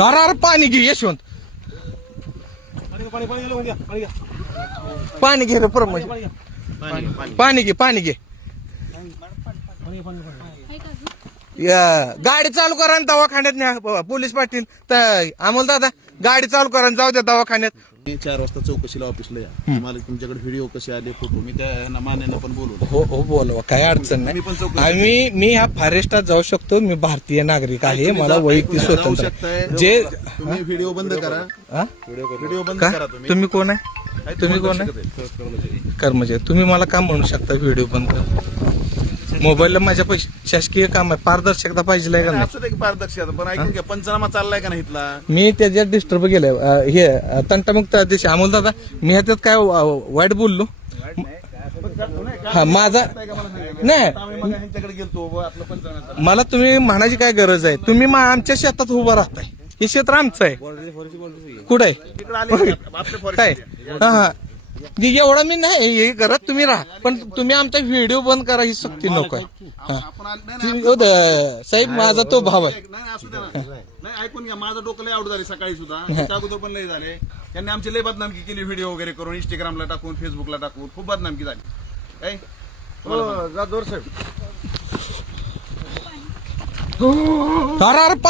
अरे पाणी घे यशवंत, पाणी घे रे परम, पाणी घे, पाणी घे. गाडी चालू करा आणि दवाखान्यात न्या. पोलीस पाटील तर अमोल दादा गाडी चालू करा आणि जाऊ द्या दवाखान्यात. 4 वाजता चौकशीला ऑफिसला या. मला तुमच्याकडे व्हिडिओ कसे आले, फोटो मी त्या मान्यानं पण बोलवलं. हो हो बोलवा, काय अडचण नाही. मी ह्या फॉरेस्टात जाऊ शकतो. मी भारतीय नागरिक आहे, मला वैयक्तिक स्वातंत्र्य. जे तुम्ही व्हिडिओ बंद करा. व्हिडिओ बंद करा. तुम्ही कोण आहे? तुम्ही कोण आहे? कर्मचारी. तुम्ही मला काम म्हणू शकता व्हिडिओ बंद करा? मोबाईलला माझ्या शासकीय काम आहे, पारदर्शकता पाहिजे का नाही? पारदर्शकता पण ऐकून घ्या. पंचनामा चाललाय का नाही इथला? मी त्याच्यात डिस्टर्ब केलंय. हे तंटामुक्त आदेश अमोल दादा, मी ह्याच्यात काय वाईट बोललो? हा माझा नाही, मला तुम्ही म्हणायची काय गरज आहे? तुम्ही आमच्या शेतात उभं राहताय, हे क्षेत्र आमचं आहे. कुठं आहे काय? हा हा, एवढा मी नाही हे करत, तुम्ही राहा, पण तुम्ही आमचा व्हिडिओ बंद करा ही सक्ती नको आहे. साहेब माझा तो भाव आहे. नाही ऐकून घ्या, माझं डोकं लय आउट झाले सकाळी सुद्धा, अगोदर पण लय झाले. त्यांनी आमची लय बदनामकी केली, व्हिडिओ वगैरे करून इंस्टाग्रामला टाकून, फेसबुकला टाकून खूप बदनामकी झाली. काय अरे